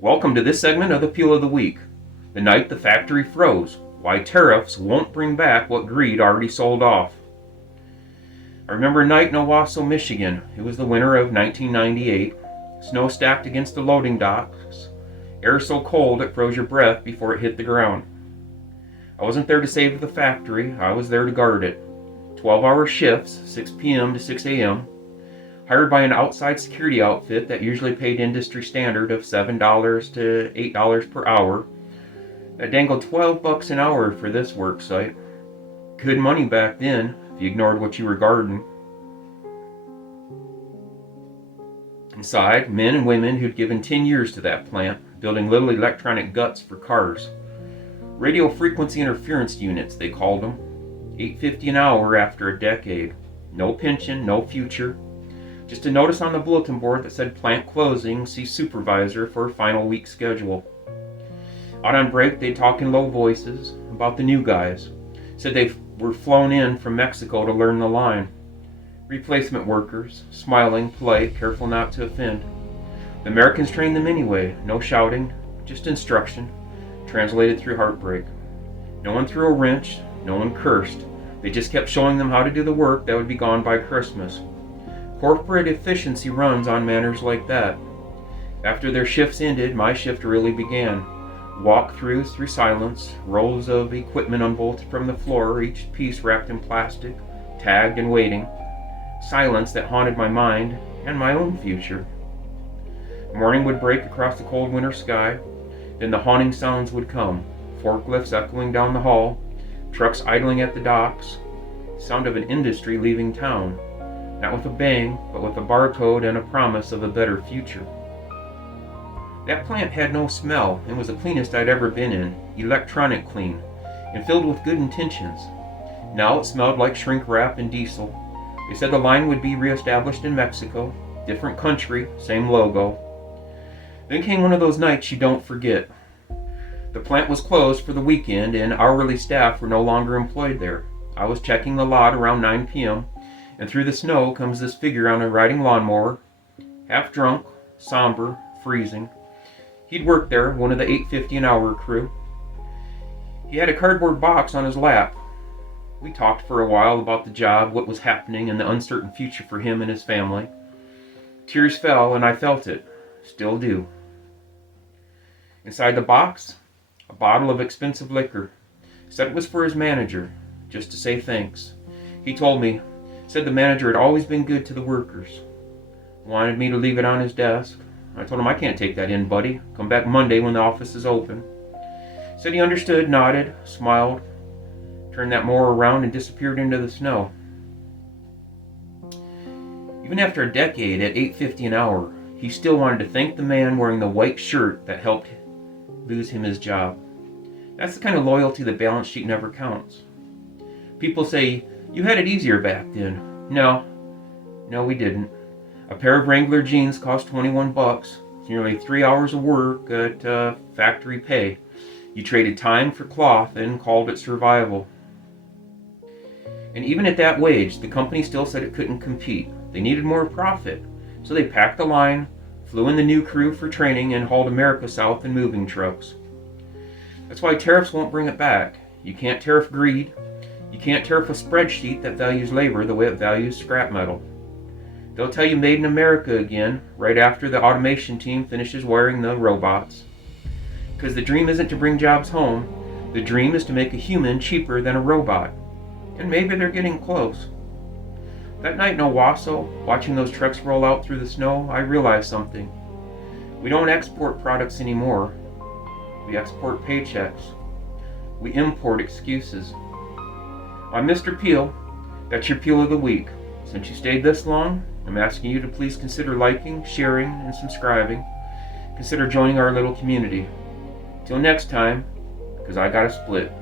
Welcome to this segment of the Peel of the Week. The night the factory froze. Why tariffs won't bring back what greed already sold off. I remember a night in Owosso, Michigan. It was the winter of 1998. Snow stacked against the loading docks. Air so cold it froze your breath before it hit the ground. I wasn't there to save the factory. I was there to guard it. 12-hour shifts, 6 p.m. to 6 a.m. Hired by an outside security outfit that usually paid industry standard of $7 to $8 per hour. That dangled $12 an hour for this work site. Good money back then, if you ignored what you were guarding. Inside, men and women who'd given 10 years to that plant, building little electronic guts for cars. Radio frequency interference units, they called them. $8.50 an hour after a decade. No pension, no future. Just a notice on the bulletin board that said plant closing, see supervisor for final week schedule. Out on break, they'd talk in low voices about the new guys. Said they were flown in from Mexico to learn the line. Replacement workers, smiling, polite, careful not to offend. The Americans trained them anyway, no shouting, just instruction, translated through heartbreak. No one threw a wrench, no one cursed. They just kept showing them how to do the work that would be gone by Christmas. Corporate efficiency runs on manners like that. After their shifts ended, my shift really began. Walkthroughs through silence, rows of equipment unbolted from the floor, each piece wrapped in plastic, tagged and waiting. Silence that haunted my mind and my own future. Morning would break across the cold winter sky, then the haunting sounds would come. Forklifts echoing down the hall, trucks idling at the docks, sound of an industry leaving town. Not with a bang, but with a barcode and a promise of a better future. That plant had no smell and was the cleanest I'd ever been in, electronic clean, and filled with good intentions. Now it smelled like shrink wrap and diesel. They said the line would be reestablished in Mexico, different country, same logo. Then came one of those nights you don't forget. The plant was closed for the weekend and hourly staff were no longer employed there. I was checking the lot around 9 p.m. and through the snow comes this figure on a riding lawnmower, half drunk, somber, freezing. He'd worked there, one of the $8.50 an hour crew. He had a cardboard box on his lap. We talked for a while about the job, what was happening, and the uncertain future for him and his family. Tears fell, and I felt it. Still do. Inside the box, a bottle of expensive liquor. Said it was for his manager, just to say thanks. He told me, said the manager had always been good to the workers. Wanted me to leave it on his desk. I told him I can't take that in, buddy. Come back Monday when the office is open. Said he understood, nodded, smiled, turned that mower around and disappeared into the snow. Even after a decade at $8.50 an hour, he still wanted to thank the man wearing the white shirt that helped lose him his job. That's the kind of loyalty the balance sheet never counts. People say, you had it easier back then. No, we didn't. A pair of Wrangler jeans cost $21. It's nearly 3 hours of work at factory pay. You traded time for cloth and called it survival. And even at that wage, the company still said it couldn't compete. They needed more profit. So they packed the line, flew in the new crew for training, and hauled America south in moving trucks. That's why tariffs won't bring it back. You can't tariff greed. You can't tariff a spreadsheet that values labor the way it values scrap metal. They'll tell you made in America again, right after the automation team finishes wiring the robots. Because the dream isn't to bring jobs home. The dream is to make a human cheaper than a robot. And maybe they're getting close. That night in Owosso, watching those trucks roll out through the snow, I realized something. We don't export products anymore. We export paychecks. We import excuses. I'm Mr. Peel. That's your Peel of the Week. Since you stayed this long, I'm asking you to please consider liking, sharing, and subscribing. Consider joining our little community. Till next time, because I gotta split.